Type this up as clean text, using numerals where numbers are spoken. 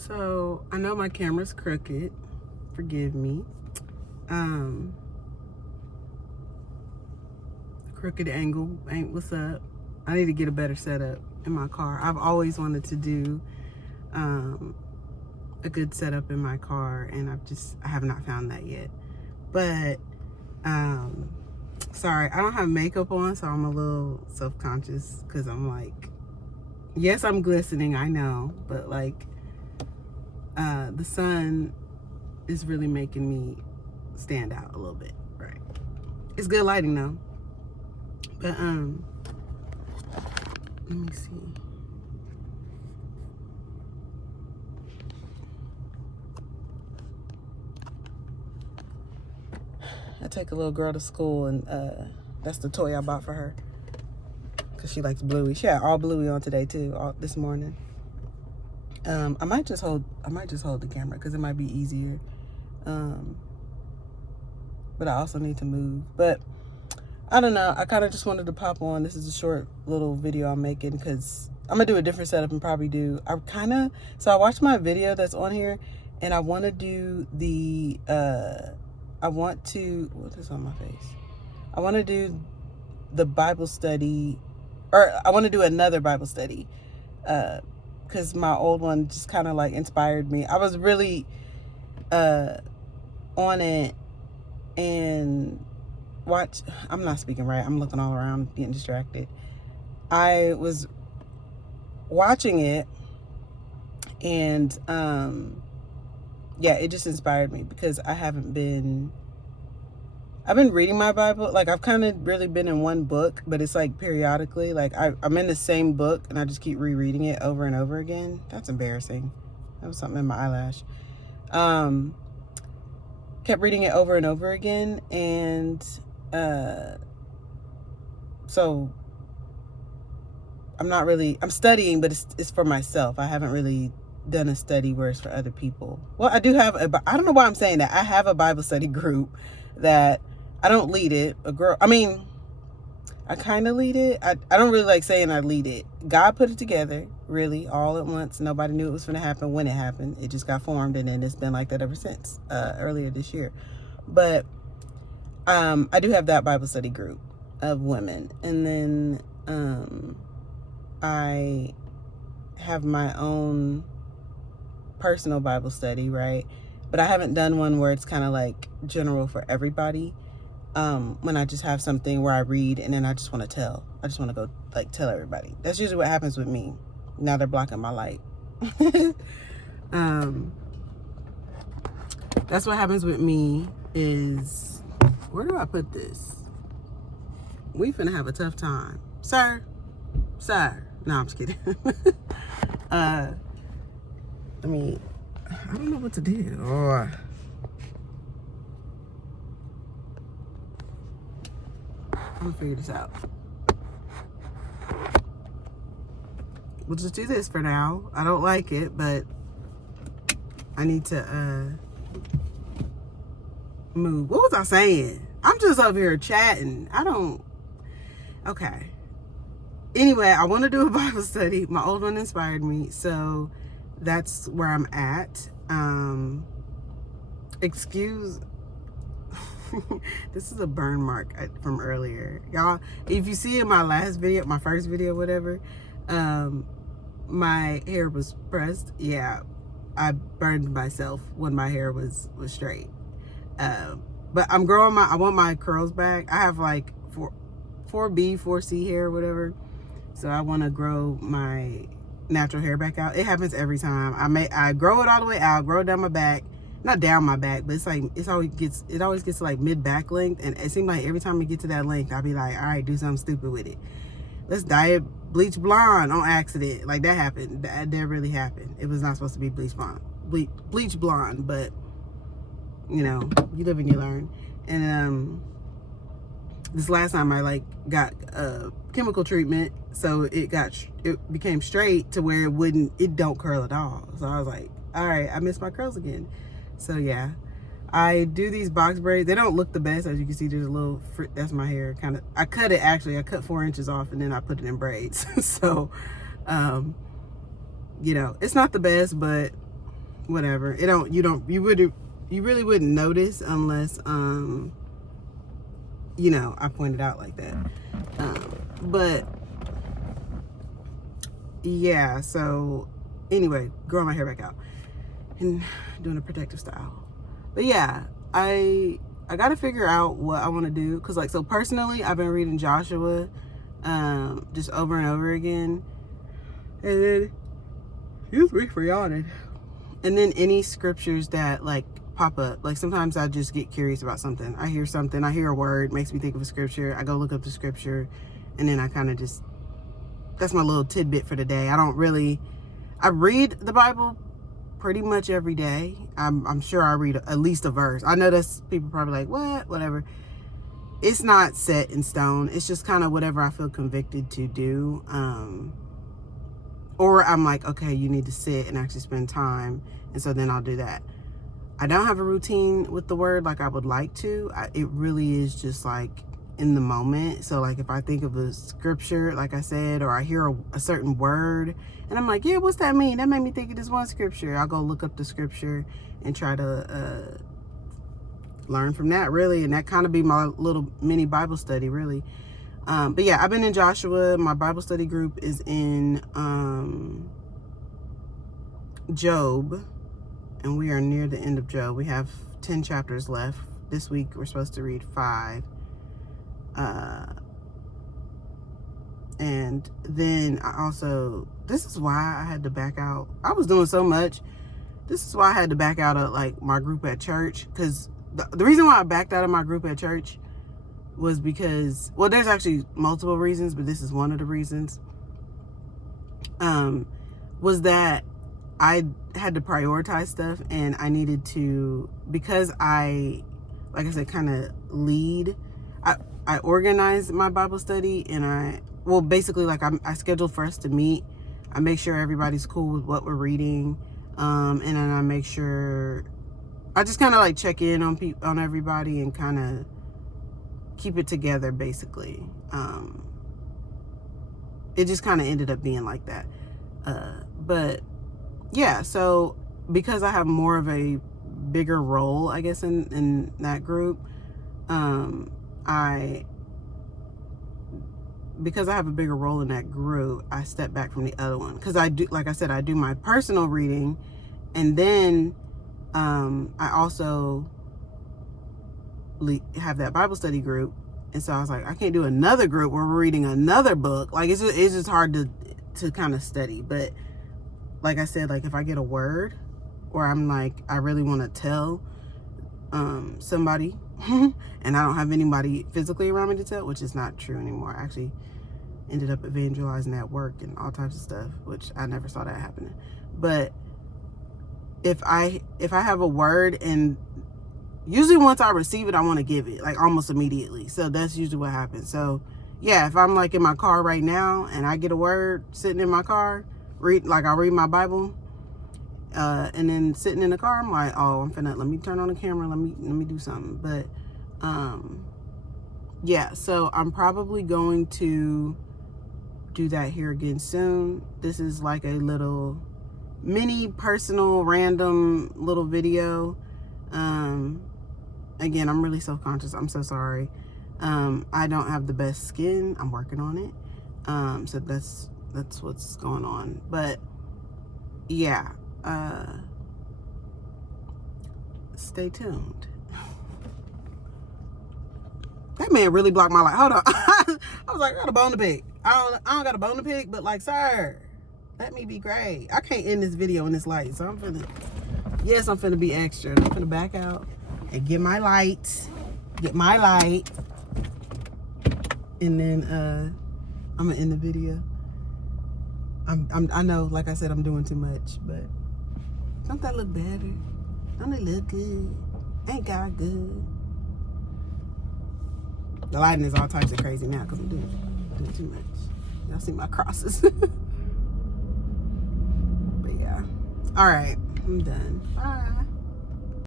So I know my camera's crooked. Forgive me. Crooked angle ain't what's up. I need to get a better setup in my car. I've always wanted to do a good setup in my car, and I have not found that yet. But sorry, I don't have makeup on, so I'm a little self-conscious because I'm like, yes, I'm glistening, I know, but like the sun is really making me stand out a little bit, right? It's good lighting though. But let me see. I take a little girl to school, and that's the toy I bought for her because she likes Bluey. She had all Bluey on today too, all this morning. I might just hold the camera because it might be easier. But I also need to move. But I don't know. I kind of just wanted to pop on. This is a short little video I'm making because I'm gonna do a different setup and probably do. So I watched my video that's on here, and I want to do the. What is on my face? I want to do the Bible study, or I want to do another Bible study. Because my old one just kind of like inspired me. I was really on it and I'm not speaking right. I'm looking all around, getting distracted. I was watching it, and yeah, it just inspired me because I've been reading my Bible. Like, I've kind of really been in one book, but it's like periodically. Like, I'm in the same book, and I just keep rereading it over and over again. That's embarrassing. That was something in my eyelash. Kept reading it over and over again, and so I'm studying, but it's for myself. I haven't really done a study where it's for other people. Well, I do have I don't know why I'm saying that. I have a Bible study group that I don't lead it. I kind of lead it. I don't really like saying I lead it. God put it together, really, all at once. Nobody knew it was going to happen when it happened. It just got formed, and then it's been like that ever since, earlier this year. But I do have that Bible study group of women. And then I have my own personal Bible study, right? But I haven't done one where it's kind of like general for everybody. When I just have something where I read and then I just want to tell. I just want to go like tell everybody. That's usually what happens with me. Now they're blocking my light. That's what happens with me is, where do I put this? We finna have a tough time. Sir. No, I'm just kidding. I don't know what to do. I'm gonna figure this out. We'll just do this for now. I don't like it, but I need to move. What was I saying? I'm just over here chatting. Okay. Anyway, I want to do a Bible study. My old one inspired me, so that's where I'm at. Excuse. This is a burn mark from earlier. Y'all, if you see in my last video, my first video, whatever, my hair was pressed. Yeah, I burned myself when my hair was straight. But I'm growing I want my curls back. I have like 4B, 4C hair, whatever. So I want to grow my natural hair back out. It happens every time. I grow it all the way out, grow it down my back. Not down my back, but it's like it always gets to like mid back length, and it seems like every time I get to that length, I'll be like, all right, do something stupid with it. Let's dye it bleach blonde on accident. Like, that happened. That really happened. It was not supposed to be bleach blonde, but you know, you live and you learn. And this last time I like got chemical treatment, so it became straight to where it don't curl at all. So I was like, all right, I miss my curls again. So yeah, I do these box braids. They don't look the best. As you can see, there's a little, that's my hair kind of, I cut 4 inches off and then I put it in braids. So, you know, it's not the best, but whatever. You really wouldn't notice unless you know, I pointed out like that. But yeah, so anyway, growing my hair back out and doing a protective style. But yeah, I gotta figure out what I want to do, because like, so personally I've been reading Joshua just over and over again, and then excuse me for yawning, and then any scriptures that like pop up. Like sometimes I just get curious about something. I hear something, I hear a word, makes me think of a scripture, I go look up the scripture, and then I kind of just, that's my little tidbit for the day. I read the Bible pretty much every day. I'm sure I read at least a verse. I know that's, people probably like, what, whatever. It's not set in stone. It's just kind of whatever I feel convicted to do. Or I'm like, okay, you need to sit and actually spend time, and so then I'll do that. I don't have a routine with the word like I would like to. It really is just like in the moment. So like if I think of a scripture, like I said, or I hear a certain word and I'm like, yeah, what's that mean? That made me think of this one scripture. I'll go look up the scripture and try to learn from that, really. And that kind of be my little mini Bible study, really. But yeah, I've been in Joshua. My Bible study group is in Job, and we are near the end of Job. We have 10 chapters left. This week we're supposed to read 5. And then I also, this is why I had to back out. I was doing so much. This is why I had to back out of like my group at church, because the reason why I backed out of my group at church was because, well, there's actually multiple reasons, but this is one of the reasons, was that I had to prioritize stuff, and I needed to, because I, like I said, kind of lead, I organize my Bible study, and well, basically, like I scheduled for us to meet. I make sure everybody's cool with what we're reading, and then I make sure, I just kind of like check in on everybody and kind of keep it together, basically. It just kind of ended up being like that. But yeah, so because I have more of a bigger role, I guess, in that group, because I have a bigger role in that group, I step back from the other one. Because I do, like I said, I do my personal reading, and then I also have that Bible study group. And so I was like, I can't do another group where we're reading another book. Like, it's just hard to kind of study. But like I said, like if I get a word, or I'm like, I really want to tell somebody and I don't have anybody physically around me to tell, which is not true anymore. I actually ended up evangelizing at work and all types of stuff, which I never saw that happening. But if I have a word, and usually once I receive it, I want to give it like almost immediately. So that's usually what happens. So yeah, if I'm like in my car right now and I get a word sitting in my car, I'll read my Bible, and then sitting in the car, I'm like, oh, let me turn on the camera, let me do something. But yeah, so I'm probably going to do that here again soon. This is like a little mini personal random little video. Again, I'm really self-conscious. I'm so sorry. I don't have the best skin. I'm working on it. So that's what's going on. But yeah, stay tuned. That man really blocked my light. Hold on. I was like, I got a bone to pick. I don't got a bone to pick, but like, sir, let me be great. I can't end this video in this light, so I'm finna be extra. I'm finna back out and get my light, and then I'm gonna end the video. I know, like I said, I'm doing too much, but don't that look better? Don't it look good? Ain't God good? The lighting is all types of crazy now because I'm doing too much. Y'all see my crosses. But yeah. All right, I'm done. Bye.